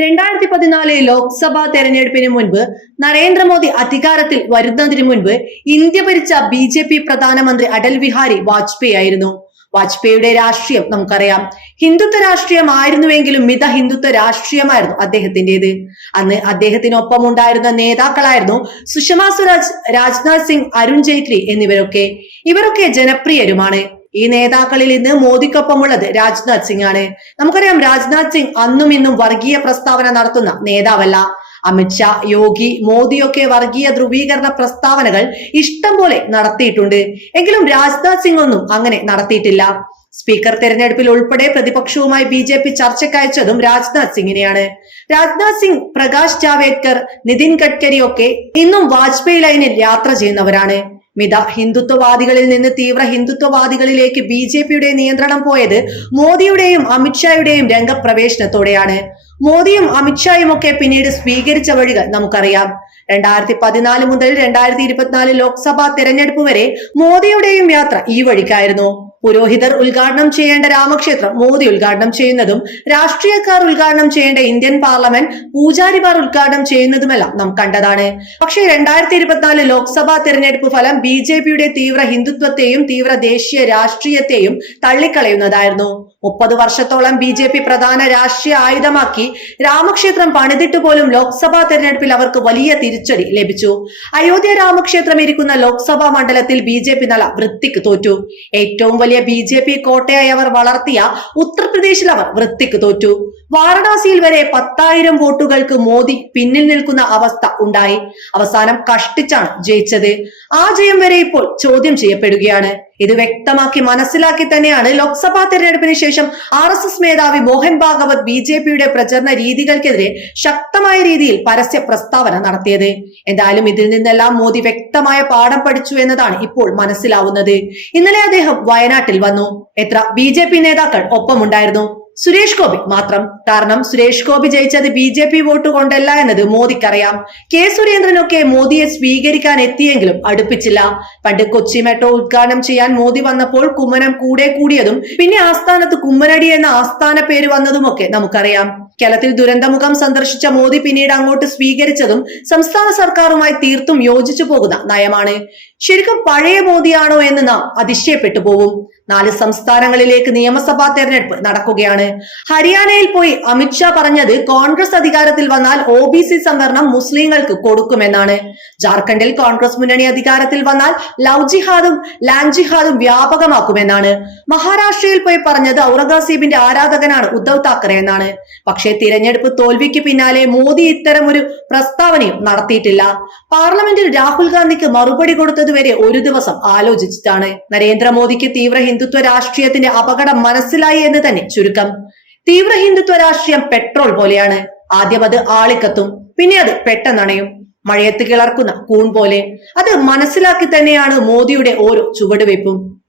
രണ്ടായിരത്തി പതിനാല് ലോക്സഭാ തെരഞ്ഞെടുപ്പിന് മുൻപ് നരേന്ദ്രമോദി അധികാരത്തിൽ വരുന്നതിന് മുൻപ് ഇന്ത്യ ഭരിച്ച ബി ജെ പി പ്രധാനമന്ത്രി അടൽ ബിഹാരി വാജ്പേയി ആയിരുന്നു. വാജ്പേയിയുടെ രാഷ്ട്രീയം നമുക്കറിയാം. ഹിന്ദുത്വ രാഷ്ട്രീയമായിരുന്നുവെങ്കിലും മിത ഹിന്ദുത്വ രാഷ്ട്രീയമായിരുന്നു അദ്ദേഹത്തിന്റേത് അന്ന് അദ്ദേഹത്തിനൊപ്പം ഉണ്ടായിരുന്ന നേതാക്കളായിരുന്നു സുഷമ സ്വരാജ് രാജ്നാഥ് സിംഗ് അരുൺ ജെയ്റ്റ്ലി എന്നിവരൊക്കെ. ഇവരൊക്കെ ജനപ്രിയരുമാണ്. ഈ നേതാക്കളിൽ ഇന്ന് മോദിക്കൊപ്പമുള്ളത് രാജ്നാഥ് സിംഗ് ആണ് നമുക്കറിയാം രാജ്നാഥ് സിംഗ് അന്നും ഇന്നും വർഗീയ പ്രസ്താവന നടത്തുന്ന നേതാവല്ല. അമിത്ഷാ യോഗി മോദിയൊക്കെ വർഗീയ ധ്രുവീകരണ പ്രസ്താവനകൾ ഇഷ്ടം പോലെ നടത്തിയിട്ടുണ്ട്. എങ്കിലും രാജ്നാഥ് സിംഗ് ഒന്നും അങ്ങനെ നടത്തിയിട്ടില്ല. സ്പീക്കർ തെരഞ്ഞെടുപ്പിൽ ഉൾപ്പെടെ പ്രതിപക്ഷവുമായി ബി ജെ പി ചർച്ചയ്ക്കയച്ചതും രാജ്നാഥ് സിംഗിനെയാണ്. രാജ്നാഥ് സിംഗ് പ്രകാശ് ജാവേദ്കർ നിതിൻ ഗഡ്കരി ഒക്കെ ഇന്നും വാജ്പേയി ലൈനിൽ യാത്ര ചെയ്യുന്നവരാണ്. മിത ഹിന്ദുത്വവാദികളിൽ നിന്ന് തീവ്ര ഹിന്ദുത്വവാദികളിലേക്ക് ബി ജെ പിയുടെ നിയന്ത്രണം പോയത് മോദിയുടെയും അമിത്ഷായുടെയും രംഗപ്രവേശനത്തോടെയാണ്. മോദിയും അമിത്ഷായും ഒക്കെ പിന്നീട് സ്വീകരിച്ച വഴികൾ നമുക്കറിയാം. രണ്ടായിരത്തി പതിനാല് മുതൽ രണ്ടായിരത്തി ഇരുപത്തിനാല് ലോക്സഭാ തെരഞ്ഞെടുപ്പ് വരെ മോദിയുടെയും യാത്ര ഈ വഴിക്കായിരുന്നു. പുരോഹിതർ ഉദ്ഘാടനം ചെയ്യേണ്ട രാമക്ഷേത്രം മോദി ഉദ്ഘാടനം ചെയ്യുന്നതും രാഷ്ട്രീയക്കാർ ഉദ്ഘാടനം ചെയ്യേണ്ട ഇന്ത്യൻ പാർലമെന്റ് പൂജാരിമാർ ഉദ്ഘാടനം ചെയ്യുന്നതുമെല്ലാം നാം കണ്ടതാണ്. പക്ഷേ രണ്ടായിരത്തി ഇരുപത്തിനാല് ലോക്സഭാ തെരഞ്ഞെടുപ്പ് ഫലം ബി ജെ പിയുടെ തീവ്ര ഹിന്ദുത്വത്തെയും തീവ്ര ദേശീയ രാഷ്ട്രീയത്തെയും തള്ളിക്കളയുന്നതായിരുന്നു. മുപ്പത് വർഷത്തോളം ബി ജെ പി പ്രധാന രാഷ്ട്രീയ ആയുധമാക്കി രാമക്ഷേത്രം പണിതിട്ട് പോലും ലോക്സഭാ തെരഞ്ഞെടുപ്പിൽ അവർക്ക് വലിയ തിരിച്ചടി ലഭിച്ചു. അയോധ്യ രാമക്ഷേത്രം ഇരിക്കുന്ന ലോക്സഭാ മണ്ഡലത്തിൽ ബി ജെ പി നല്ല വൃത്തിക്ക് തോറ്റു. ഏറ്റവും വലിയ ബി ജെ പി കോട്ടയായി അവർ വളർത്തിയ ഉത്തർപ്രദേശിൽ അവർ വൃത്തിക്ക് തോറ്റു. വാരണാസിയിൽ വരെ പത്തായിരം വോട്ടുകൾക്ക് മോദി പിന്നിൽ നിൽക്കുന്ന അവസ്ഥ ഉണ്ടായി. അവസാനം കഷ്ടിച്ചാണ് ജയിച്ചത്. ആ ജയം വരെ ഇപ്പോൾ ചോദ്യം ചെയ്യപ്പെടുകയാണ്. ഇത് വ്യക്തമാക്കി മനസ്സിലാക്കി തന്നെയാണ് ലോക്സഭാ തെരഞ്ഞെടുപ്പിന് ശേഷം ആർ എസ് എസ് മേധാവി മോഹൻ ഭാഗവത് ബി ജെ പിയുടെ പ്രചരണ രീതികൾക്കെതിരെ ശക്തമായ രീതിയിൽ പരസ്യ പ്രസ്താവന നടത്തിയത്. എന്തായാലും ഇതിൽ നിന്നെല്ലാം മോദി വ്യക്തമായ പാഠം പഠിച്ചു എന്നതാണ് ഇപ്പോൾ മനസ്സിലാവുന്നത്. ഇന്നലെ അദ്ദേഹം വയനാട്ടിൽ വന്നു. എത്ര ബി നേതാക്കൾ ഒപ്പമുണ്ടായിരുന്നു. സുരേഷ് ഗോപി. മാത്രം. കാരണം സുരേഷ് ഗോപി ജയിച്ചത് ബി ജെ പി വോട്ട് കൊണ്ടല്ല എന്നത് മോദിക്കറിയാം. കെ സുരേന്ദ്രനൊക്കെ മോദിയെ സ്വീകരിക്കാൻ എത്തിയെങ്കിലും അടുപ്പിച്ചില്ല. പണ്ട് കൊച്ചി മെട്രോ ഉദ്ഘാടനം ചെയ്യാൻ മോദി വന്നപ്പോൾ കുമ്മനം കൂടെ കൂടിയതും പിന്നെ ആസ്ഥാനത്ത് കുമ്മനടി എന്ന ആസ്ഥാന പേര് വന്നതുമൊക്കെ നമുക്കറിയാം. കേരളത്തിൽ ദുരന്തമുഖം സന്ദർശിച്ച മോദി പിന്നീട് അങ്ങോട്ട് സ്വീകരിച്ചതും സംസ്ഥാന സർക്കാരുമായി തീർത്തും യോജിച്ചു പോകുന്ന നയമാണ്. ശരിക്കും പഴയ മോദിയാണോ എന്ന് നാം അതിശയപ്പെട്ടു പോവും. നാല് സംസ്ഥാനങ്ങളിലേക്ക് നിയമസഭാ തെരഞ്ഞെടുപ്പ് നടക്കുകയാണ്. ഹരിയാനയിൽ പോയി അമിത്ഷാ പറഞ്ഞത് കോൺഗ്രസ് അധികാരത്തിൽ വന്നാൽ ഒ ബി സി സംവരണം മുസ്ലിങ്ങൾക്ക് കൊടുക്കുമെന്നാണ്. ജാർഖണ്ഡിൽ കോൺഗ്രസ് മുന്നണി അധികാരത്തിൽ വന്നാൽ ലവ് ജിഹാദും ലാൻഡ് ജിഹാദും വ്യാപകമാക്കുമെന്നാണ്. മഹാരാഷ്ട്രയിൽ പോയി പറഞ്ഞത് ഔറംഗസീബിന്റെ ആരാധകനാണ് ഉദ്ധവ് താക്കറെ എന്നാണ്. പക്ഷേ തിരഞ്ഞെടുപ്പ് തോൽവിക്ക് പിന്നാലെ മോദി ഇത്തരം ഒരു പ്രസ്താവനയും നടത്തിയിട്ടില്ല. പാർലമെന്റിൽ രാഹുൽ ഗാന്ധിക്ക് മറുപടി കൊടുത്തതുവരെ ഒരു ദിവസം ആലോചിച്ചിട്ടാണ് നരേന്ദ്രമോദിക്ക് തീവ്ര ഹിന്ദുത്വ രാഷ്ട്രീയത്തിന്റെ അപകടം മനസ്സിലായി എന്ന് തന്നെ ചുരുക്കം. തീവ്ര ഹിന്ദുത്വ രാഷ്ട്രീയം പെട്രോൾ പോലെയാണ്. ആദ്യം അത് ആളിക്കത്തും പിന്നെ അത് പെട്ടെന്നണയും. മഴയത്ത് കിളർക്കുന്ന കൂൺ പോലെ. അത് മനസ്സിലാക്കി തന്നെയാണ് മോദിയുടെ ഓരോ ചുവടുവയ്പും.